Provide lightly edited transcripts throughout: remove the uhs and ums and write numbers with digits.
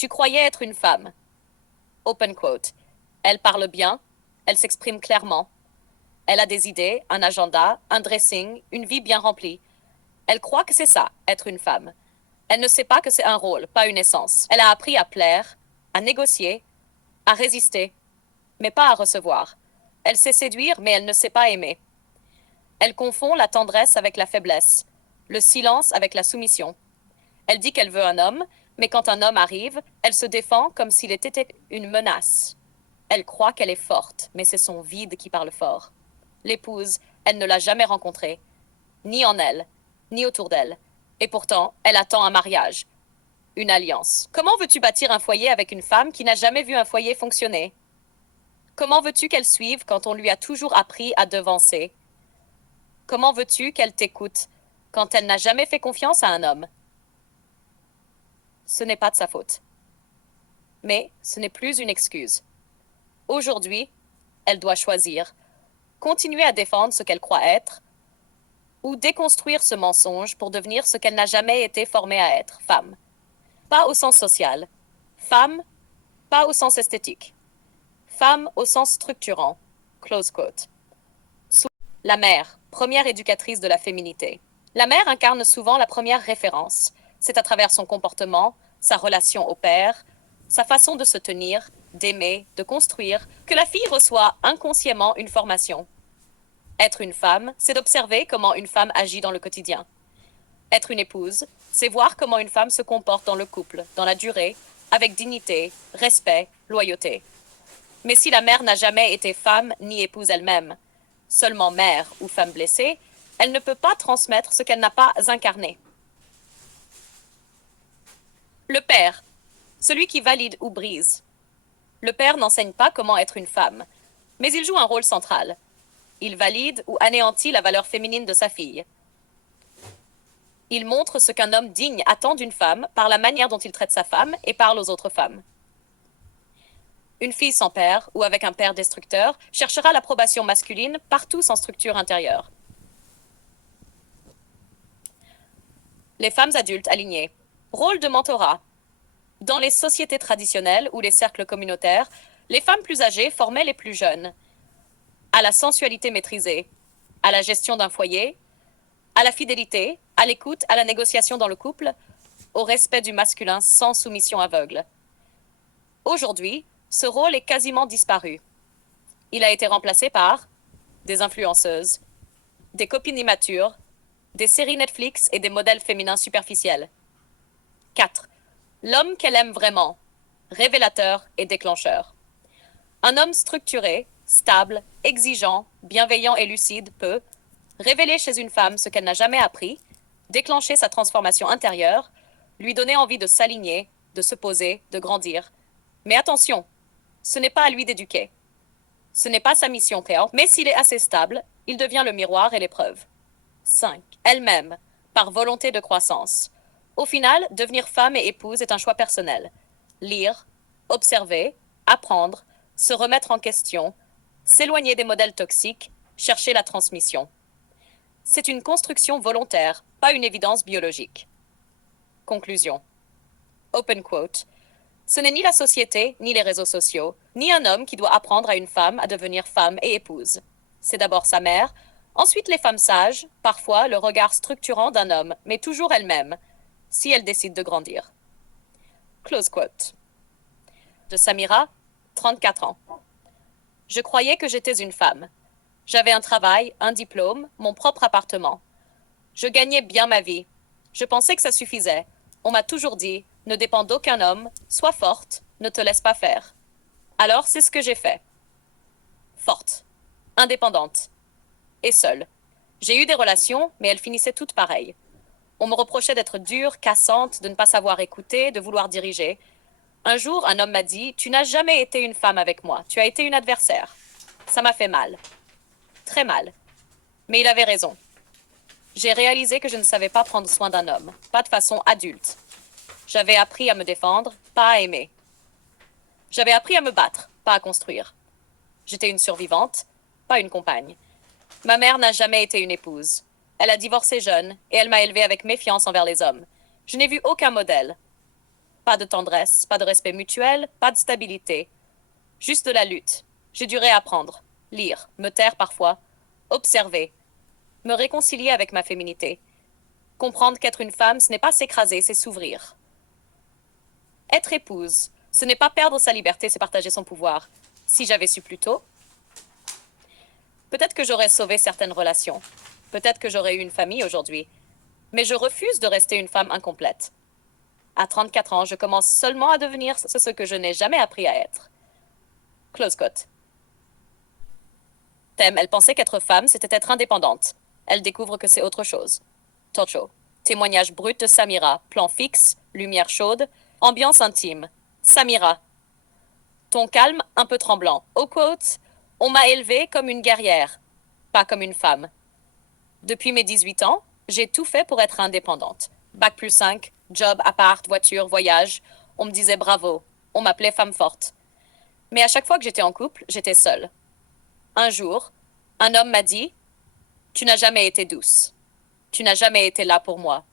Tu croyais être une femme. Open quote. Elle parle bien, elle s'exprime clairement. Elle a des idées, un agenda, un dressing, une vie bien remplie. Elle croit que c'est ça, être une femme. Elle ne sait pas que c'est un rôle, pas une essence. Elle a appris à plaire, à négocier, à résister, mais pas à recevoir. Elle sait séduire, mais elle ne sait pas aimer. Elle confond la tendresse avec la faiblesse, le silence avec la soumission. Elle dit qu'elle veut un homme, mais quand un homme arrive, elle se défend comme s'il était une menace. Elle croit qu'elle est forte, mais c'est son vide qui parle fort. L'épouse, elle ne l'a jamais rencontrée, ni en elle, ni autour d'elle. Et pourtant, elle attend un mariage, une alliance. Comment veux-tu bâtir un foyer avec une femme qui n'a jamais vu un foyer fonctionner? Comment veux-tu qu'elle suive quand on lui a toujours appris à devancer? Comment veux-tu qu'elle t'écoute quand elle n'a jamais fait confiance à un homme? Ce n'est pas de sa faute. Mais ce n'est plus une excuse. Aujourd'hui, elle doit choisir, continuer à défendre ce qu'elle croit être, ou déconstruire ce mensonge pour devenir ce qu'elle n'a jamais été formée à être, femme. Pas au sens social. Femme, pas au sens esthétique. Femme au sens structurant. Close quote. La mère, première éducatrice de la féminité. La mère incarne souvent la première référence. C'est à travers son comportement, sa relation au père, sa façon de se tenir, d'aimer, de construire, que la fille reçoit inconsciemment une formation. Être une femme, c'est d'observer comment une femme agit dans le quotidien. Être une épouse, c'est voir comment une femme se comporte dans le couple, dans la durée, avec dignité, respect, loyauté. Mais si la mère n'a jamais été femme ni épouse elle-même, seulement mère ou femme blessée, elle ne peut pas transmettre ce qu'elle n'a pas incarné. Le père, celui qui valide ou brise. Le père n'enseigne pas comment être une femme, mais il joue un rôle central. Il valide ou anéantit la valeur féminine de sa fille. Il montre ce qu'un homme digne attend d'une femme par la manière dont il traite sa femme et parle aux autres femmes. Une fille sans père ou avec un père destructeur cherchera l'approbation masculine partout sans structure intérieure. Les femmes adultes alignées. Rôle de mentorat. Dans les sociétés traditionnelles ou les cercles communautaires, les femmes plus âgées formaient les plus jeunes. À la sensualité maîtrisée, à la gestion d'un foyer, à la fidélité, à l'écoute, à la négociation dans le couple, au respect du masculin sans soumission aveugle. Aujourd'hui, ce rôle est quasiment disparu. Il a été remplacé par des influenceuses, des copines immatures, des séries Netflix et des modèles féminins superficiels. 4. L'homme qu'elle aime vraiment, révélateur et déclencheur. Un homme structuré, stable, exigeant, bienveillant et lucide peut révéler chez une femme ce qu'elle n'a jamais appris, déclencher sa transformation intérieure, lui donner envie de s'aligner, de se poser, de grandir. Mais attention, ce n'est pas à lui d'éduquer. Ce n'est pas sa mission, Théo, mais s'il est assez stable, il devient le miroir et l'épreuve. 5. Elle-même, par volonté de croissance. Au final, devenir femme et épouse est un choix personnel. Lire, observer, apprendre, se remettre en question, s'éloigner des modèles toxiques, chercher la transmission. C'est une construction volontaire, pas une évidence biologique. Conclusion. Open quote. Ce n'est ni la société, ni les réseaux sociaux, ni un homme qui doit apprendre à une femme à devenir femme et épouse. C'est d'abord sa mère, ensuite les femmes sages, parfois le regard structurant d'un homme, mais toujours elle-même, si elle décide de grandir. Close quote. De Samira, 34 ans. Je croyais que j'étais une femme. J'avais un travail, un diplôme, mon propre appartement. Je gagnais bien ma vie. Je pensais que ça suffisait. On m'a toujours dit, ne dépends d'aucun homme, sois forte, ne te laisse pas faire. Alors c'est ce que j'ai fait. Forte, indépendante et seule. J'ai eu des relations, mais elles finissaient toutes pareilles. On me reprochait d'être dure, cassante, de ne pas savoir écouter, de vouloir diriger. Un jour, un homme m'a dit, tu n'as jamais été une femme avec moi, tu as été une adversaire. Ça m'a fait mal. Très mal. Mais il avait raison. J'ai réalisé que je ne savais pas prendre soin d'un homme, pas de façon adulte. J'avais appris à me défendre, pas à aimer. J'avais appris à me battre, pas à construire. J'étais une survivante, pas une compagne. Ma mère n'a jamais été une épouse. Elle a divorcé jeune et elle m'a élevée avec méfiance envers les hommes. Je n'ai vu aucun modèle. Pas de tendresse, pas de respect mutuel, pas de stabilité. Juste de la lutte. J'ai dû réapprendre. Lire, me taire parfois, observer, me réconcilier avec ma féminité. Comprendre qu'être une femme, ce n'est pas s'écraser, c'est s'ouvrir. Être épouse, ce n'est pas perdre sa liberté, c'est partager son pouvoir. Si j'avais su plus tôt, peut-être que j'aurais sauvé certaines relations. Peut-être que j'aurais eu une famille aujourd'hui. Mais je refuse de rester une femme incomplète. À 34 ans, je commence seulement à devenir ce que je n'ai jamais appris à être. Close quote. Thème, elle pensait qu'être femme, c'était être indépendante. Elle découvre que c'est autre chose. Tocho. Témoignage brut de Samira. Plan fixe, lumière chaude, ambiance intime. Samira. Ton calme, un peu tremblant. Au quote, on m'a élevée comme une guerrière, pas comme une femme. Depuis mes 18 ans, j'ai tout fait pour être indépendante. Bac+5, job, appart, voiture, voyage. On me disait bravo. On m'appelait femme forte. Mais à chaque fois que j'étais en couple, j'étais seule. Un jour, un homme m'a dit, tu n'as jamais été douce. Tu n'as jamais été là pour moi.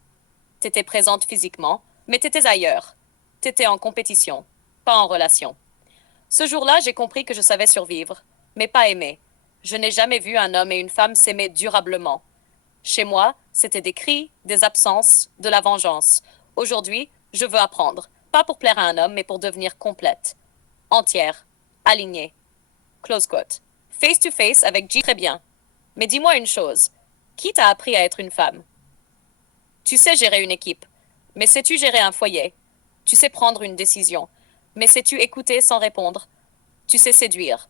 T'étais présente physiquement, mais t'étais ailleurs. T'étais en compétition, pas en relation. Ce jour-là, j'ai compris que je savais survivre, mais pas aimer. Je n'ai jamais vu un homme et une femme s'aimer durablement. Chez moi, c'était des cris, des absences, de la vengeance. Aujourd'hui, je veux apprendre, pas pour plaire à un homme, mais pour devenir complète, entière, alignée. Close quote. Face to face avec G, très bien. Mais dis-moi une chose. Qui t'a appris à être une femme? Tu sais gérer une équipe, mais sais-tu gérer un foyer? Tu sais prendre une décision, mais sais-tu écouter sans répondre? Tu sais séduire,